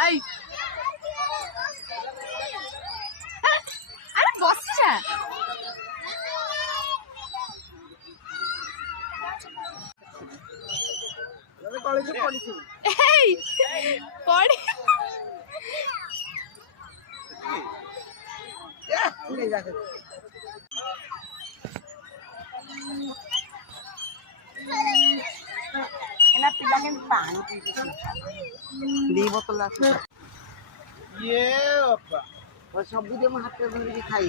Ay. আরে বসছে এই পড়ে एना पिला के पानी पी दी बोतल आसे ये बाबा और सब दे हाथ पे बंद खाई